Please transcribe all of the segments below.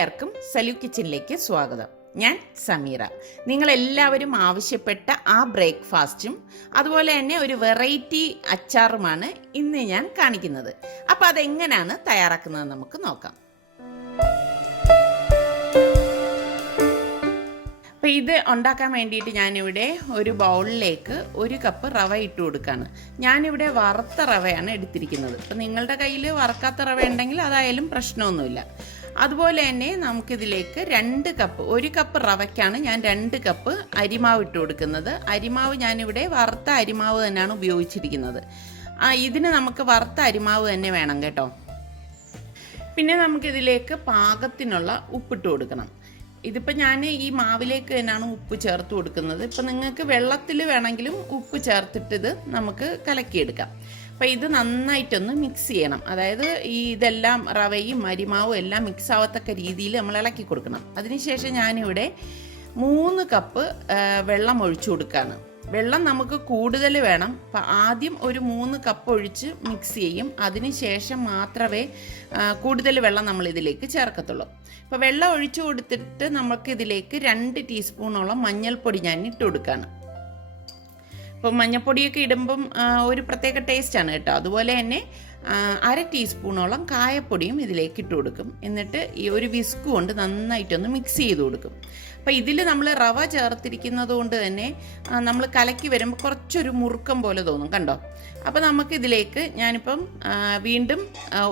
എല്ലാവർക്കും സലു കിച്ചണിലേക്ക് സ്വാഗതം. ഞാൻ സമീറ. നിങ്ങളെല്ലാവരും ആവശ്യപ്പെട്ട ആ ബ്രേക്ക്ഫാസ്റ്റും അതുപോലെ തന്നെ ഒരു വെറൈറ്റി അച്ചാറുമാണ് ഇന്ന് ഞാൻ കാണിക്കുന്നത്. അപ്പോൾ അതെങ്ങനെയാണ് തയ്യാറാക്കുന്നത് നമുക്ക് നോക്കാം. അപ്പോൾ ഇത് ഉണ്ടാക്കാൻ വേണ്ടിയിട്ട് ഞാനിവിടെ ഒരു ബൗളിലേക്ക് 1 കപ്പ് റവ ഇട്ട് കൊടുക്കുകയാണ്. ഞാനിവിടെ വറുത്ത റവയാണ് എടുത്തിരിക്കുന്നത്. അപ്പോൾ നിങ്ങളുടെ കയ്യിൽ വറുക്കാത്ത റവ ഉണ്ടെങ്കിൽ അതായാലും പ്രശ്നമൊന്നുമില്ല. അതുപോലെ തന്നെ നമുക്കിതിലേക്ക് 2 കപ്പ്, 1 കപ്പ് റവയ്ക്കാണ് ഞാൻ 2 കപ്പ് അരിമാവ് ഇട്ട് കൊടുക്കുന്നത്. അരിമാവ് ഞാനിവിടെ വറുത്ത അരിമാവ് തന്നെയാണ് ഉപയോഗിച്ചിരിക്കുന്നത്. ഇതിന് നമുക്ക് വറുത്ത അരിമാവ് തന്നെ വേണം കേട്ടോ. പിന്നെ നമുക്കിതിലേക്ക് പാകത്തിനുള്ള ഉപ്പിട്ട് കൊടുക്കണം. ഇതിപ്പോൾ ഞാൻ ഈ മാവിലേക്ക് തന്നെയാണ് ഉപ്പ് ചേർത്ത് കൊടുക്കുന്നത്. ഇപ്പം നിങ്ങൾക്ക് വെള്ളത്തിൽ വേണമെങ്കിലും ഉപ്പ് ചേർത്തിട്ട് ഇത് നമുക്ക് കലക്കിയെടുക്കാം. അപ്പോൾ ഇത് നന്നായിട്ടൊന്ന് മിക്സ് ചെയ്യണം. അതായത് ഇതെല്ലാം റവയും അരിമാവും എല്ലാം മിക്സ് ആവത്തക്ക രീതിയിൽ നമ്മൾ ഇളക്കി കൊടുക്കണം. അതിനുശേഷം ഞാനിവിടെ 3 കപ്പ് വെള്ളം ഒഴിച്ചു കൊടുക്കുകയാണ്. വെള്ളം നമുക്ക് കൂടുതൽ വേണം. അപ്പം ആദ്യം ഒരു 3 കപ്പ് ഒഴിച്ച് മിക്സ് ചെയ്യും. അതിനുശേഷം മാത്രമേ കൂടുതൽ വെള്ളം നമ്മൾ ഇതിലേക്ക് ചേർക്കത്തുള്ളൂ. അപ്പോൾ വെള്ളം ഒഴിച്ചു കൊടുത്തിട്ട് നമുക്കിതിലേക്ക് 2 ടീസ്പൂണോളം മഞ്ഞൾപ്പൊടി ഞാൻ ഇട്ട് കൊടുക്കുകയാണ്. അപ്പോൾ മഞ്ഞൾപ്പൊടിയൊക്കെ ഇടുമ്പം ഒരു പ്രത്യേക ടേസ്റ്റാണ് കേട്ടോ. അതുപോലെ തന്നെ 1/2 ടീസ്പൂണോളം കായപ്പൊടിയും ഇതിലേക്ക് ഇട്ട് കൊടുക്കും. എന്നിട്ട് ഈ ഒരു വിസ്ക് കൊണ്ട് നന്നായിട്ടൊന്ന് മിക്സ് ചെയ്ത് കൊടുക്കും. അപ്പോൾ ഇതിൽ നമ്മൾ റവ ചേർത്തിരിക്കുന്നത് കൊണ്ട് തന്നെ നമ്മൾ കലക്കി വരുമ്പോൾ കുറച്ചൊരു മുറുക്കം പോലെ തോന്നും, കണ്ടോ. അപ്പോൾ നമുക്കിതിലേക്ക് ഞാനിപ്പം വീണ്ടും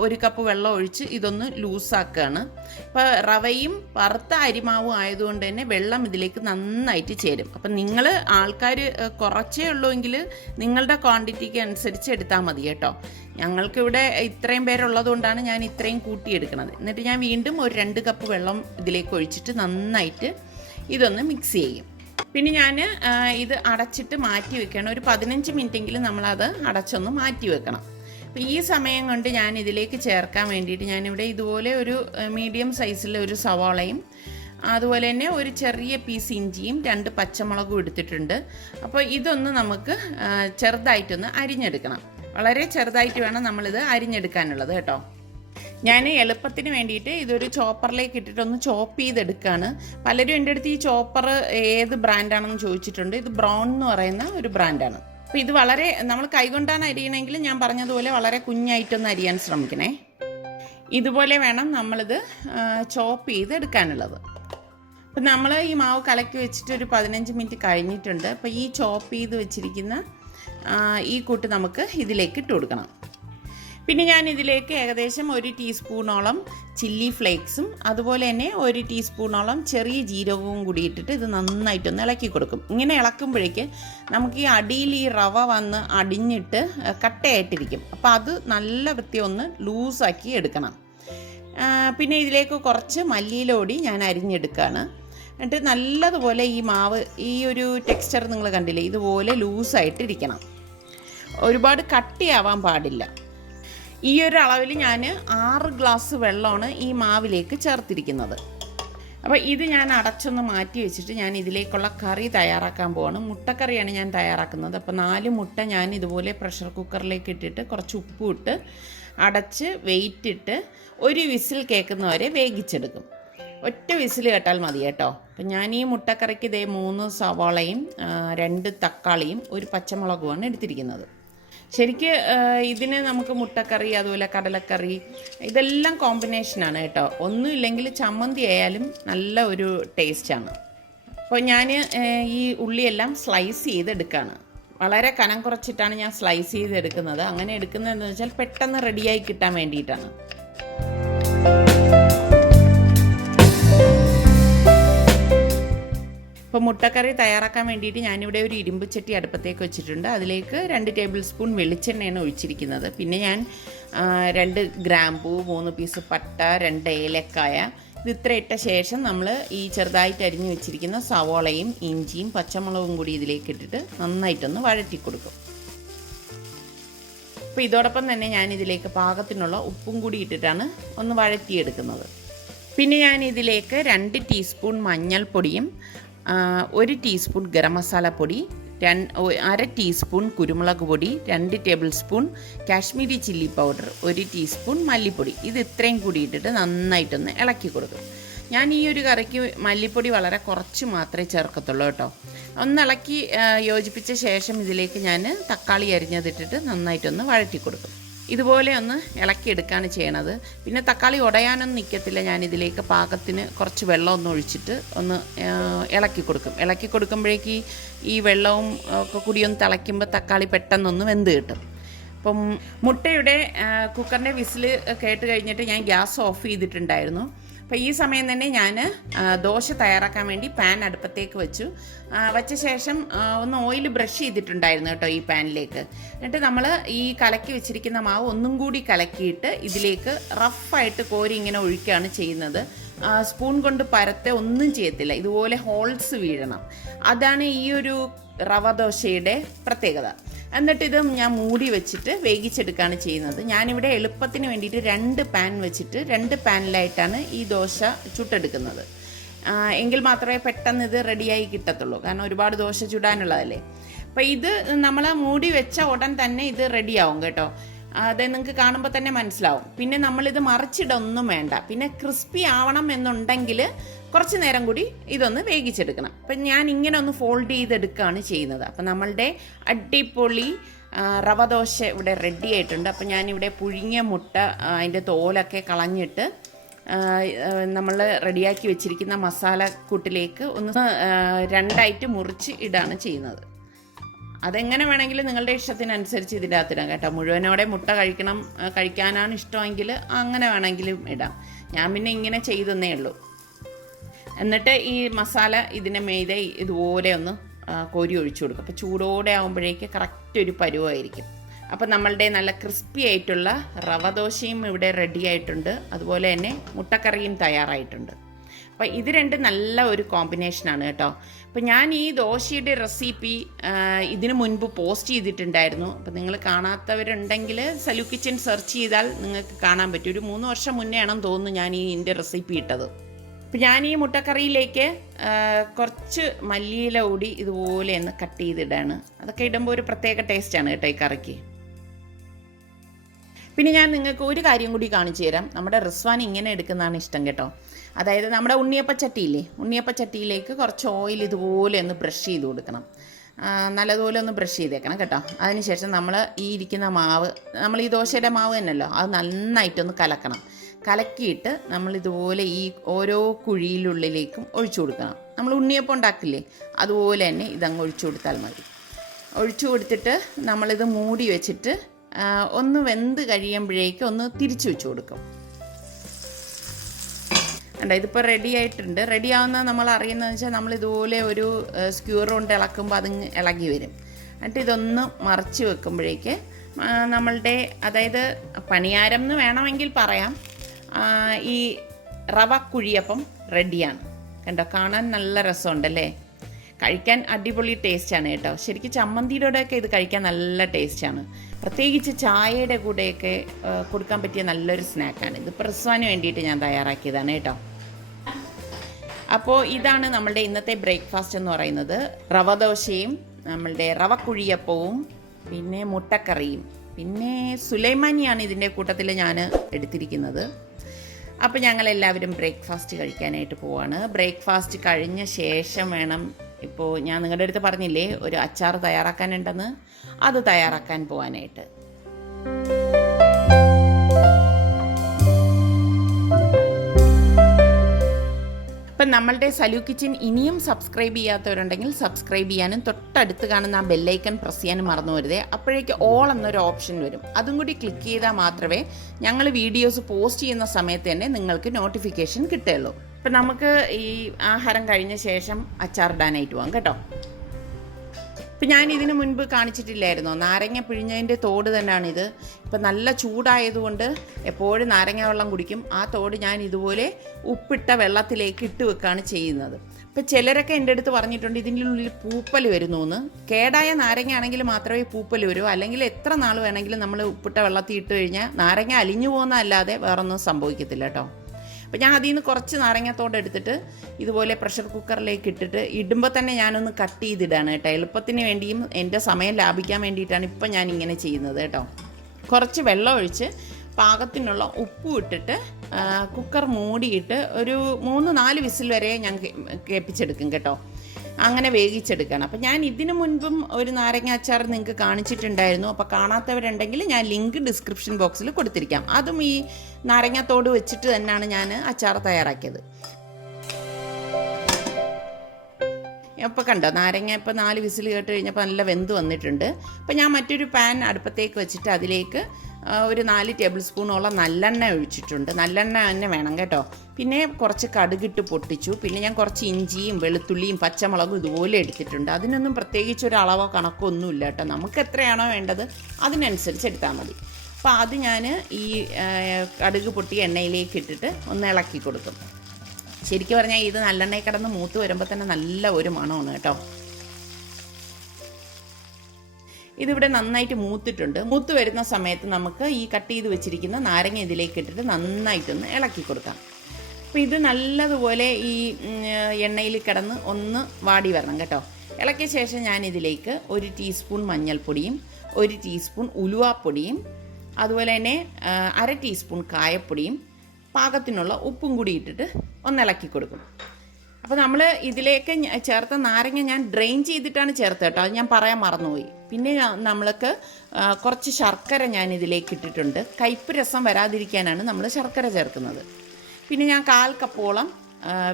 1 കപ്പ് വെള്ളം ഒഴിച്ച് ഇതൊന്ന് ലൂസാക്കുകയാണ്. അപ്പോൾ റവയും വറുത്ത അരിമാവും ആയതുകൊണ്ട് തന്നെ വെള്ളം ഇതിലേക്ക് നന്നായിട്ട് ചേരും. അപ്പം നിങ്ങൾ ആൾക്കാർ കുറച്ചേ ഉള്ളൂവെങ്കിൽ നിങ്ങളുടെ ക്വാണ്ടിറ്റിക്ക് അനുസരിച്ച് എടുത്താൽ മതി കേട്ടോ. ഞങ്ങൾക്കിവിടെ ഇത്രയും പേരുള്ളത് കൊണ്ടാണ് ഞാൻ ഇത്രയും കൂട്ടിയെടുക്കുന്നത്. എന്നിട്ട് ഞാൻ വീണ്ടും ഒരു 2 കപ്പ് വെള്ളം ഇതിലേക്ക് ഒഴിച്ചിട്ട് നന്നായിട്ട് ഇതൊന്ന് മിക്സ് ചെയ്യും. പിന്നെ ഞാൻ ഇത് അടച്ചിട്ട് മാറ്റി വെക്കണം. ഒരു 15 മിനിറ്റെങ്കിലും നമ്മളത് അടച്ചൊന്ന് മാറ്റി വെക്കണം. അപ്പോൾ ഈ സമയം കൊണ്ട് ഞാൻ ഇതിലേക്ക് ചേർക്കാൻ വേണ്ടിയിട്ട് ഞാനിവിടെ ഇതുപോലെ ഒരു മീഡിയം സൈസിലെ ഒരു സവാളയും അതുപോലെ തന്നെ ഒരു ചെറിയ പീസ് ഇഞ്ചിയും 2 പച്ചമുളകും എടുത്തിട്ടുണ്ട്. അപ്പോൾ ഇതൊന്ന് നമുക്ക് ചെറുതായിട്ടൊന്ന് അരിഞ്ഞെടുക്കണം. വളരെ ചെറുതായിട്ട് വേണം നമ്മളിത് അരിഞ്ഞെടുക്കാനുള്ളത് കേട്ടോ. ഞാൻ എളുപ്പത്തിന് വേണ്ടിയിട്ട് ഇതൊരു ചോപ്പറിലേക്ക് ഇട്ടിട്ടൊന്ന് ചോപ്പ് ചെയ്തെടുക്കുകയാണ്. പലരും എൻ്റെ അടുത്ത് ഈ ചോപ്പർ ഏത് ബ്രാൻഡാണെന്ന് ചോദിച്ചിട്ടുണ്ട്. ഇത് ബ്രൗൺ എന്ന് പറയുന്ന ഒരു ബ്രാൻഡാണ്. അപ്പോൾ ഇത് വളരെ നമ്മൾ കൈകൊണ്ടാണ് അരിയണമെങ്കിൽ ഞാൻ പറഞ്ഞതുപോലെ വളരെ കുഞ്ഞായിട്ടൊന്ന് അരിയാൻ ശ്രമിക്കണേ. ഇതുപോലെ വേണം നമ്മളിത് ചോപ്പ് ചെയ്തെടുക്കാനുള്ളത്. അപ്പം നമ്മൾ ഈ മാവ് കലക്കി വെച്ചിട്ട് ഒരു 15 മിനിറ്റ് കഴിഞ്ഞിട്ടുണ്ട്. അപ്പോൾ ഈ ചോപ്പ് ചെയ്ത് വെച്ചിരിക്കുന്ന ഈ കൂട്ട് നമുക്ക് ഇതിലേക്ക് ഇട്ട് കൊടുക്കണം. പിന്നെ ഞാൻ ഇതിലേക്ക് ഏകദേശം 1 ടീസ്പൂണോളം ചില്ലി ഫ്ലേക്സും അതുപോലെ തന്നെ 1 ടീസ്പൂണോളം ചെറിയ ജീരകവും കൂടി ഇട്ടിട്ട് ഇത് നന്നായിട്ടൊന്ന് ഇളക്കി കൊടുക്കും. ഇങ്ങനെ ഇളക്കുമ്പോഴേക്ക് നമുക്ക് ഈ അടിയിൽ ഈ റവ വന്ന് അടിഞ്ഞിട്ട് കട്ടയായിട്ടിരിക്കും. അപ്പോൾ അത് നല്ല വൃത്തി ഒന്ന് ലൂസാക്കി എടുക്കണം. പിന്നെ ഇതിലേക്ക് കുറച്ച് മല്ലിയിലൊടി ഞാൻ അരിഞ്ഞെടുക്കുകയാണ്. എന്നിട്ട് നല്ലതുപോലെ ഈ മാവ് ഈ ഒരു ടെക്സ്ചർ നിങ്ങൾ കണ്ടില്ലേ, ഇതുപോലെ ലൂസായിട്ടിരിക്കണം. ഒരുപാട് കട്ടിയാവാൻ പാടില്ല. ഈ ഒരു അളവിൽ ഞാൻ 6 ഗ്ലാസ് വെള്ളമാണ് ഈ മാവിലേക്ക് ചേർത്തിരിക്കുന്നത്. അപ്പോൾ ഇത് ഞാൻ അടച്ചൊന്ന് മാറ്റി വെച്ചിട്ട് ഞാൻ ഇതിലേക്കുള്ള കറി തയ്യാറാക്കാൻ പോവാണ്. മുട്ടക്കറിയാണ് ഞാൻ തയ്യാറാക്കുന്നത്. അപ്പോൾ 4 മുട്ട ഞാൻ ഇതുപോലെ പ്രഷർ കുക്കറിലേക്ക് ഇട്ടിട്ട് കുറച്ച് ഉപ്പും ഇട്ട് അടച്ച് വെയിറ്റ് ഇട്ട് ഒരു വിസിൽ കേൾക്കുന്നവരെ വേവിച്ചെടുക്കും. ഒറ്റ വിസിൽ കേട്ടാൽ മതി കേട്ടോ. അപ്പം ഞാൻ ഈ മുട്ടക്കറിക്ക് 3 സവാളയും 2 തക്കാളിയും 1 പച്ചമുളകുമാണ് എടുത്തിരിക്കുന്നത്. ശരിക്ക് ഇതിന് നമുക്ക് മുട്ടക്കറി അതുപോലെ കടലക്കറി ഇതെല്ലാം കോമ്പിനേഷനാണ് കേട്ടോ. ഒന്നുമില്ലെങ്കിൽ ചമ്മന്തി ആയാലും നല്ല ഒരു ടേസ്റ്റാണ്. അപ്പോൾ ഞാൻ ഈ ഉള്ളിയെല്ലാം സ്ലൈസ് ചെയ്തെടുക്കുകയാണ്. വളരെ കനം കുറച്ചിട്ടാണ് ഞാൻ സ്ലൈസ് ചെയ്തെടുക്കുന്നത്. അങ്ങനെ എടുക്കുന്നതെന്ന് വെച്ചാൽ പെട്ടെന്ന് റെഡിയായി കിട്ടാൻ വേണ്ടിയിട്ടാണ്. ഇപ്പോൾ മുട്ടക്കറി തയ്യാറാക്കാൻ വേണ്ടിയിട്ട് ഞാനിവിടെ ഒരു ഇരുമ്പ് ചട്ടി അടുപ്പത്തേക്ക് വെച്ചിട്ടുണ്ട്. അതിലേക്ക് 2 ടേബിൾ സ്പൂൺ വെളിച്ചെണ്ണയാണ് ഒഴിച്ചിരിക്കുന്നത്. പിന്നെ ഞാൻ 2 ഗ്രാമ്പൂ, 3 പീസ് പട്ട, 2 ഏലക്കായ ഇത് ഇത്ര ഇട്ട ശേഷം നമ്മൾ ഈ ചെറുതായിട്ട് അരിഞ്ഞു വെച്ചിരിക്കുന്ന സവാളയും ഇഞ്ചിയും പച്ചമുളകും കൂടി ഇതിലേക്ക് ഇട്ടിട്ട് നന്നായിട്ടൊന്ന് വഴറ്റി കൊടുക്കും. അപ്പോൾ ഇതോടൊപ്പം തന്നെ ഞാൻ ഇതിലേക്ക് പാകത്തിനുള്ള ഉപ്പും കൂടി ഇട്ടിട്ടാണ് ഒന്ന് വഴറ്റിയെടുക്കുന്നത്. പിന്നെ ഞാൻ ഇതിലേക്ക് 2 ടീസ്പൂൺ മഞ്ഞൾപ്പൊടിയും 1 ടീസ്പൂൺ ഗരം മസാലപ്പൊടി, 1/2 ടീസ്പൂൺ കുരുമുളക് പൊടി, 2 table spoon Kashmiri chilli powder, 1 teaspoon മല്ലിപ്പൊടി ഇത് ഇത്രയും കൂടി ഇട്ടിട്ട് നന്നായിട്ടൊന്ന് ഇളക്കി കൊടുക്കും. ഞാൻ ഈ ഒരു കറിക്ക് മല്ലിപ്പൊടി വളരെ കുറച്ച് മാത്രമേ ചേർക്കത്തുള്ളൂ കേട്ടോ. ഒന്ന് ഇളക്കി യോജിപ്പിച്ച ശേഷം ഇതിലേക്ക് ഞാൻ തക്കാളി അരിഞ്ഞതിട്ടിട്ട് നന്നായിട്ടൊന്ന് വഴറ്റി കൊടുക്കും. ഇതുപോലെ ഒന്ന് ഇളക്കിയെടുക്കുകയാണ് ചെയ്യണത്. പിന്നെ തക്കാളി ഉടയാനൊന്നും നിൽക്കത്തില്ല. ഞാനിതിലേക്ക് പാകത്തിന് കുറച്ച് വെള്ളം ഒന്ന് ഒഴിച്ചിട്ട് ഒന്ന് ഇളക്കി കൊടുക്കും. ഇളക്കി കൊടുക്കുമ്പോഴേക്ക് ഈ വെള്ളവും ഒക്കെ കൂടി ഒന്ന് തിളയ്ക്കുമ്പോൾ തക്കാളി പെട്ടെന്നൊന്ന് വെന്ത് കിട്ടും. അപ്പം മുട്ടയുടെ കുക്കറിൻ്റെ വിസിൽ കേട്ട് കഴിഞ്ഞിട്ട് ഞാൻ ഗ്യാസ് ഓഫ് ചെയ്തിട്ടുണ്ടായിരുന്നു. അപ്പോൾ ഈ സമയം തന്നെ ഞാൻ ദോശ തയ്യാറാക്കാൻ വേണ്ടി പാൻ അടുപ്പത്തേക്ക് വച്ച ശേഷം ഒന്ന് ഓയിൽ ബ്രഷ് ചെയ്തിട്ടുണ്ടായിരുന്നു കേട്ടോ ഈ പാനിലേക്ക്. എന്നിട്ട് നമ്മൾ ഈ കലക്കി വെച്ചിരിക്കുന്ന മാവ് ഒന്നും കൂടി കലക്കിയിട്ട് ഇതിലേക്ക് റഫായിട്ട് കോരി ഇങ്ങനെ ഒഴിക്കുകയാണ് ചെയ്യുന്നത്. സ്പൂൺ കൊണ്ട് പരത്തെ ഒന്നും ചെയ്യത്തില്ല, ഇതുപോലെ ഹോൾസ് വീഴണം. അതാണ് ഈ ഒരു റവ ദോശയുടെ പ്രത്യേകത. എന്നിട്ട് ഇത് ഞാൻ മൂടി വെച്ചിട്ട് വേവിച്ചെടുക്കുകയാണ് ചെയ്യുന്നത്. ഞാനിവിടെ എളുപ്പത്തിന് വേണ്ടിയിട്ട് 2 പാൻ വെച്ചിട്ട് 2 പാനിലായിട്ടാണ് ഈ ദോശ ചുട്ടെടുക്കുന്നത്. എങ്കിൽ മാത്രമേ പെട്ടെന്ന് ഇത് റെഡിയായി കിട്ടത്തുള്ളൂ. കാരണം ഒരുപാട് ദോശ ചുടാനുള്ളതല്ലേ. അപ്പോൾ ഇത് നമ്മൾ മൂടി വെച്ച ഉടൻ തന്നെ ഇത് റെഡിയാവും കേട്ടോ. അത് നിങ്ങൾക്ക് കാണുമ്പോൾ തന്നെ മനസ്സിലാവും. പിന്നെ നമ്മളിത് മറിച്ചിടൊന്നും വേണ്ട. പിന്നെ ക്രിസ്പി ആവണം എന്നുണ്ടെങ്കിൽ കുറച്ച് നേരം കൂടി ഇതൊന്ന് വേവിച്ചെടുക്കണം. അപ്പം ഞാൻ ഇങ്ങനെ ഒന്ന് ഫോൾഡ് ചെയ്തെടുക്കുകയാണ് ചെയ്യുന്നത്. അപ്പം നമ്മളുടെ അടിപൊളി റവ ദോശ ഇവിടെ റെഡി ആയിട്ടുണ്ട്. അപ്പം ഞാനിവിടെ പുഴുങ്ങിയ മുട്ട അതിൻ്റെ തോലൊക്കെ കളഞ്ഞിട്ട് നമ്മൾ റെഡിയാക്കി വെച്ചിരിക്കുന്ന മസാലക്കൂട്ടിലേക്ക് ഒന്ന് 2ആയിട്ട് മുറിച്ച് ഇടാണ് ചെയ്യുന്നത്. അതെങ്ങനെ വേണമെങ്കിലും നിങ്ങളുടെ ഇഷ്ടത്തിനനുസരിച്ച് ഇതിൻ്റെ അകത്തിടാം കേട്ടോ. മുഴുവനോടെ മുട്ട കഴിക്കാനാണ് ഇഷ്ടമെങ്കിൽ അങ്ങനെ വേണമെങ്കിലും ഇടാം. ഞാൻ പിന്നെ ഇങ്ങനെ ചെയ്തെന്നേ ഉള്ളൂ. എന്നിട്ട് ഈ മസാല ഇതിനെ മെയ്ത ഇതുപോലെ ഒന്ന് കോരി ഒഴിച്ചു കൊടുക്കും. അപ്പോൾ ചൂടോടെ ആകുമ്പോഴേക്ക് കറക്റ്റ് ഒരു പരുവായിരിക്കും. അപ്പം നമ്മളുടെ നല്ല ക്രിസ്പി ആയിട്ടുള്ള റവ ദോശയും ഇവിടെ റെഡി ആയിട്ടുണ്ട്. അതുപോലെ തന്നെ മുട്ടക്കറിയും തയ്യാറായിട്ടുണ്ട്. അപ്പോൾ ഇത് രണ്ടും നല്ല ഒരു കോമ്പിനേഷനാണ് കേട്ടോ. അപ്പോൾ ഞാൻ ഈ ദോശയുടെ റെസിപ്പി ഇതിനു മുൻപ് പോസ്റ്റ് ചെയ്തിട്ടുണ്ടായിരുന്നു. അപ്പോൾ നിങ്ങൾ കാണാത്തവരുണ്ടെങ്കിൽ സലു കിച്ചൻ സെർച്ച് ചെയ്താൽ നിങ്ങൾക്ക് കാണാൻ പറ്റും. ഒരു 3 വർഷം മുന്നേ ആണെന്ന് തോന്നുന്നു ഞാൻ ഇതിൻ്റെ റെസിപ്പി ഇട്ടത്. അപ്പോൾ ഞാൻ ഈ മുട്ടക്കറിയിലേക്ക് കുറച്ച് മല്ലിയില കൂടി ഇതുപോലെ ഒന്ന് കട്ട് ചെയ്തിടാണ്. അതൊക്കെ ഇടുമ്പോൾ ഒരു പ്രത്യേക ടേസ്റ്റാണ് കേട്ടോ ഈ കറിക്ക്. പിന്നെ ഞാൻ നിങ്ങൾക്ക് ഒരു കാര്യം കൂടി കാണിച്ചു തരാം. നമ്മുടെ റിസ്വാൻ ഇങ്ങനെ എടുക്കുന്നതാണ് ഇഷ്ടം കേട്ടോ. അതായത് നമ്മുടെ ഉണ്ണിയപ്പച്ചട്ടിയില്ലേ, ഉണ്ണിയപ്പച്ചട്ടിയിലേക്ക് കുറച്ച് ഓയിൽ ഇതുപോലെ ഒന്ന് ബ്രഷ് ചെയ്ത് കൊടുക്കണം. നല്ലതുപോലെ ഒന്ന് ബ്രഷ് ചെയ്തേക്കണം കേട്ടോ. അതിനുശേഷം നമ്മൾ ഈ ഇരിക്കുന്ന മാവ്, നമ്മൾ ഈ ദോശയുടെ മാവ് തന്നെയല്ലോ, അത് നന്നായിട്ടൊന്ന് കലക്കണം. കലക്കിയിട്ട് നമ്മളിതുപോലെ ഈ ഓരോ കുഴിയിലുള്ളിലേക്കും ഒഴിച്ചു കൊടുക്കണം. നമ്മൾ ഉണ്ണിയപ്പം ഉണ്ടാക്കില്ലേ, അതുപോലെ തന്നെ ഇതങ്ങ് ഒഴിച്ചു കൊടുത്താൽ മതി. ഒഴിച്ചു കൊടുത്തിട്ട് നമ്മളിത് മൂടി വെച്ചിട്ട് ഒന്ന് വെന്ത് കഴിയുമ്പോഴേക്കും ഒന്ന് തിരിച്ചു വെച്ച് കൊടുക്കും. അല്ല, ഇതിപ്പോൾ റെഡി ആയിട്ടുണ്ട്. റെഡി ആവുന്ന നമ്മൾ അറിയുന്നതെന്ന് വെച്ചാൽ നമ്മളിതുപോലെ ഒരു സ്ക്യൂർ കൊണ്ട് ഇളക്കുമ്പോൾ അത് ഇളകി വരും. എന്നിട്ട് ഇതൊന്ന് മറിച്ച് വെക്കുമ്പോഴേക്ക് നമ്മളുടെ, അതായത് പണിയാരം എന്ന് വേണമെങ്കിൽ പറയാം, ഈ റവ കുഴിയപ്പം റെഡിയാണ്. കണ്ടോ, കാണാൻ നല്ല രസമുണ്ടല്ലേ, കഴിക്കാൻ അടിപൊളി ടേസ്റ്റാണ് കേട്ടോ. ശരിക്കും ചമ്മന്തിയുടെയൊക്കെ ഇത് കഴിക്കാൻ നല്ല ടേസ്റ്റാണ്. പ്രത്യേകിച്ച് ചായയുടെ കൂടെയൊക്കെ കൊടുക്കാൻ പറ്റിയ നല്ലൊരു സ്നാക്കാണ്. ഇത് പ്രസവാന് വേണ്ടിയിട്ട് ഞാൻ തയ്യാറാക്കിയതാണ് കേട്ടോ. അപ്പോൾ ഇതാണ് നമ്മളുടെ ഇന്നത്തെ ബ്രേക്ക്ഫാസ്റ്റ് എന്ന് പറയുന്നത്. റവ ദോശയും നമ്മളുടെ റവ കുഴിയപ്പവും പിന്നെ മുട്ടക്കറിയും പിന്നെ സുലൈമാനിയാണ് ഇതിൻ്റെ കൂട്ടത്തിൽ ഞാൻ എടുത്തിരിക്കുന്നത്. അപ്പോൾ ഞങ്ങളെല്ലാവരും ബ്രേക്ക്ഫാസ്റ്റ് കഴിക്കാനായിട്ട് പോവാണ്. ബ്രേക്ക്ഫാസ്റ്റ് കഴിഞ്ഞ ശേഷം വേണം, ഇപ്പോൾ ഞാൻ നിങ്ങളുടെ അടുത്ത് പറഞ്ഞില്ലേ ഒരു അച്ചാർ തയ്യാറാക്കാനുണ്ടെന്ന്, അത് തയ്യാറാക്കാൻ പോകാനായിട്ട്. അപ്പം നമ്മളുടെ സലു കിച്ചൻ ഇനിയും സബ്സ്ക്രൈബ് ചെയ്യാത്തവരുണ്ടെങ്കിൽ സബ്സ്ക്രൈബ് ചെയ്യാനും തൊട്ടടുത്ത് കാണുന്ന ആ ബെല്ലൈക്കൺ പ്രസ് ചെയ്യാനും മറന്നു വരുതേ. അപ്പോഴേക്ക് ഓൾ എന്നൊരു ഓപ്ഷൻ വരും. അതും കൂടി ക്ലിക്ക് ചെയ്താൽ മാത്രമേ ഞങ്ങൾ വീഡിയോസ് പോസ്റ്റ് ചെയ്യുന്ന സമയത്ത് തന്നെ നിങ്ങൾക്ക് നോട്ടിഫിക്കേഷൻ കിട്ടുകയുള്ളൂ. അപ്പം നമുക്ക് ഈ ആഹാരം കഴിഞ്ഞ ശേഷം അച്ചാറിടാനായിട്ട് പോകാം കേട്ടോ. ഇപ്പം ഞാൻ ഇതിനു മുൻപ് കാണിച്ചിട്ടില്ലായിരുന്നോ, നാരങ്ങ പിഴിഞ്ഞതിൻ്റെ തോട് തന്നെയാണിത്. ഇപ്പം നല്ല ചൂടായതുകൊണ്ട് എപ്പോഴും നാരങ്ങ വെള്ളം കുടിക്കും. ആ തോട് ഞാൻ ഇതുപോലെ ഉപ്പിട്ട വെള്ളത്തിലേക്ക് ഇട്ട് വെക്കുകയാണ് ചെയ്യുന്നത്. ഇപ്പം ചിലരൊക്കെ എൻ്റെ അടുത്ത് പറഞ്ഞിട്ടുണ്ട് ഇതിൻ്റെ ഉള്ളിൽ പൂപ്പൽ വരുന്നു എന്ന്. കേടായ നാരങ്ങ ആണെങ്കിൽ മാത്രമേ പൂപ്പൽ വരൂ, അല്ലെങ്കിൽ എത്ര നാൾ വേണമെങ്കിലും നമ്മൾ ഉപ്പിട്ട വെള്ളത്തിൽ ഇട്ട് കഴിഞ്ഞാൽ നാരങ്ങ അലിഞ്ഞു പോകുന്നതല്ലാതെ വേറൊന്നും സംഭവിക്കത്തില്ല കേട്ടോ. അപ്പോൾ ഞാൻ അതിൽ നിന്ന് കുറച്ച് നാരങ്ങത്തോടെ എടുത്തിട്ട് ഇതുപോലെ പ്രഷർ കുക്കറിലേക്ക് ഇട്ടിട്ട് ഇടുമ്പോൾ തന്നെ ഞാനൊന്ന് കട്ട് ചെയ്തിടാണ് കേട്ടോ. എളുപ്പത്തിന് വേണ്ടിയും എൻ്റെ സമയം ലാഭിക്കാൻ വേണ്ടിയിട്ടാണ് ഇപ്പം ഞാൻ ഇങ്ങനെ ചെയ്യുന്നത് കേട്ടോ. കുറച്ച് വെള്ളം ഒഴിച്ച് പാകത്തിനുള്ള ഉപ്പും ഇട്ടിട്ട് കുക്കർ മൂടിയിട്ട് ഒരു 3-4 വിസിൽ വരെ ഞാൻ കേൾപ്പിച്ചെടുക്കും കേട്ടോ. അങ്ങനെ വേവിച്ചെടുക്കണം. അപ്പോൾ ഞാൻ ഇതിനു മുൻപും ഒരു നാരങ്ങ അച്ചാർ നിങ്ങൾക്ക് കാണിച്ചിട്ടുണ്ടായിരുന്നു. അപ്പോൾ കാണാത്തവരുണ്ടെങ്കിൽ ഞാൻ ലിങ്ക് ഡിസ്ക്രിപ്ഷൻ ബോക്സിൽ കൊടുത്തിരിക്കാം. അതും ഈ നാരങ്ങത്തോട് വെച്ചിട്ട് തന്നെയാണ് ഞാൻ അച്ചാർ തയ്യാറാക്കിയത്. ഇപ്പോൾ കണ്ടോ, നാരങ്ങ ഇപ്പോൾ 4 വിസിൽ കേട്ട് കഴിഞ്ഞപ്പോൾ നല്ല വെന്ത് വന്നിട്ടുണ്ട്. അപ്പോൾ ഞാൻ മറ്റൊരു പാൻ അടുപ്പത്തേക്ക് വെച്ചിട്ട് അതിലേക്ക് ഒരു 4 ടേബിൾ സ്പൂണോളം നല്ലെണ്ണ ഒഴിച്ചിട്ടുണ്ട്. നല്ലെണ്ണ തന്നെ വേണം കേട്ടോ. പിന്നെ കുറച്ച് കടുകിട്ട് പൊട്ടിച്ചു. പിന്നെ ഞാൻ കുറച്ച് ഇഞ്ചിയും വെളുത്തുള്ളിയും പച്ചമുളകും ഇതുപോലെ എടുത്തിട്ടുണ്ട്. അതിനൊന്നും പ്രത്യേകിച്ച് ഒരു അളവോ കണക്കോ ഒന്നുമില്ല കേട്ടോ. നമുക്ക് എത്രയാണോ വേണ്ടത് അതിനനുസരിച്ച് എടുത്താൽ മതി. അപ്പോൾ അത് ഞാൻ ഈ കടുക് പൊട്ടിയ എണ്ണയിലേക്ക് ഇട്ടിട്ട് ഒന്ന് ഇളക്കി കൊടുക്കും. ശരിക്കും പറഞ്ഞാൽ ഇത് നല്ലെണ്ണയിൽ കിടന്ന് മൂത്ത് വരുമ്പോൾ തന്നെ നല്ല ഒരു മണമാണ് കേട്ടോ. ഇതിവിടെ നന്നായിട്ട് മൂത്തിട്ടുണ്ട്. മൂത്ത് വരുന്ന സമയത്ത് നമുക്ക് ഈ കട്ട് ചെയ്ത് വെച്ചിരിക്കുന്ന നാരങ്ങ ഇതിലേക്ക് ഇട്ടിട്ട് നന്നായിട്ടൊന്ന് ഇളക്കി കൊടുക്കാം. അപ്പോൾ ഇത് നല്ലതുപോലെ ഈ എണ്ണയിൽ കിടന്ന് ഒന്ന് വാടി വരണം കേട്ടോ. ഇളക്കിയ ശേഷം ഞാൻ ഇതിലേക്ക് 1 ടീസ്പൂൺ മഞ്ഞൾപ്പൊടിയും 1 ടീസ്പൂൺ ഉലുവാപ്പൊടിയും അതുപോലെ തന്നെ 1/2 ടീസ്പൂൺ കായപ്പൊടിയും പാകത്തിനുള്ള ഉപ്പും കൂടി ഇട്ടിട്ട് ഒന്ന് ഇളക്കി കൊടുക്കും. അപ്പോൾ നമ്മൾ ഇതിലേക്ക് ചേർത്ത നാരങ്ങ ഞാൻ ഡ്രെയിൻ ചെയ്തിട്ടാണ് ചേർത്തത് കേട്ടോ. അത് ഞാൻ പറയാൻ മറന്നുപോയി. പിന്നെ നമ്മൾക്ക് കുറച്ച് ശർക്കര ഞാൻ ഇതിലേക്ക് ഇട്ടിട്ടുണ്ട്. കയ്പ്പ് രസം വരാതിരിക്കാനാണ് നമ്മൾ ശർക്കര ചേർക്കുന്നത്. പിന്നെ ഞാൻ 1/4 കപ്പോളം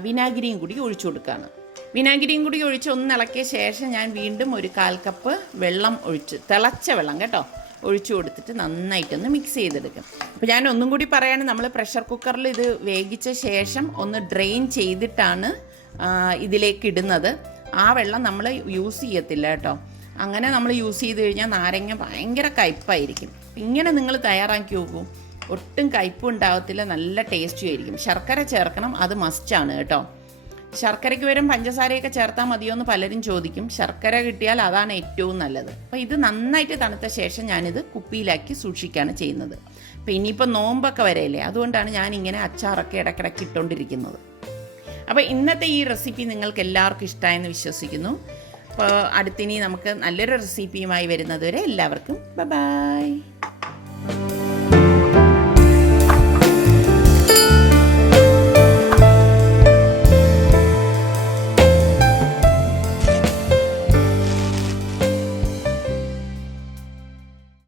വിനാഗിരിയും കൂടി ഒഴിച്ചു കൊടുക്കുകയാണ്. വിനാഗിരിയും കൂടി ഒഴിച്ച് ഒന്ന് ഇളക്കിയ ശേഷം ഞാൻ വീണ്ടും ഒരു 1/4 കപ്പ് വെള്ളം ഒഴിച്ച്, തിളച്ച വെള്ളം കേട്ടോ, ഒഴിച്ചു കൊടുത്തിട്ട് നന്നായിട്ടൊന്ന് മിക്സ് ചെയ്തെടുക്കും. അപ്പോൾ ഞാൻ ഒന്നും കൂടി പറയാണ്, നമ്മൾ പ്രഷർ കുക്കറിൽ ഇത് വേവിച്ച ശേഷം ഒന്ന് ഡ്രെയിൻ ചെയ്തിട്ടാണ് ഇതിലേക്ക് ഇടുന്നത്. ആ വെള്ളം നമ്മൾ യൂസ് ചെയ്യത്തില്ല കേട്ടോ. അങ്ങനെ നമ്മൾ യൂസ് ചെയ്ത് കഴിഞ്ഞാൽ നാരങ്ങ ഭയങ്കര കയ്പ്പായിരിക്കും. ഇങ്ങനെ നിങ്ങൾ തയ്യാറാക്കി നോക്കൂ, ഒട്ടും കയ്പ്പും ഉണ്ടാകത്തില്ല, നല്ല ടേസ്റ്റും ആയിരിക്കും. ശർക്കര ചേർക്കണം, അത് മസ്റ്റാണ് കേട്ടോ. ശർക്കരയ്ക്ക് വരും പഞ്ചസാരയൊക്കെ ചേർത്താൽ മതിയോ എന്ന് പലരും ചോദിക്കും. ശർക്കര കിട്ടിയാൽ അതാണ് ഏറ്റവും നല്ലത്. അപ്പോൾ ഇത് നന്നായിട്ട് തണുത്ത ശേഷം ഞാനിത് കുപ്പിയിലാക്കി സൂക്ഷിക്കുകയാണ് ചെയ്യുന്നത്. അപ്പോൾ ഇനിയിപ്പോൾ നോമ്പൊക്കെ വരെയല്ലേ, അതുകൊണ്ടാണ് ഞാനിങ്ങനെ അച്ചാറൊക്കെ ഇടയ്ക്കിടയ്ക്ക് ഇട്ടുകൊണ്ടിരിക്കുന്നത്. അപ്പോൾ ഇന്നത്തെ ഈ റെസിപ്പി നിങ്ങൾക്ക് എല്ലാവർക്കും ഇഷ്ടമായെന്ന് വിശ്വസിക്കുന്നു. അപ്പോൾ അടുത്തിനി നമുക്ക് നല്ലൊരു റെസിപ്പിയുമായി വരുന്നത് വരെ എല്ലാവർക്കും ബൈ.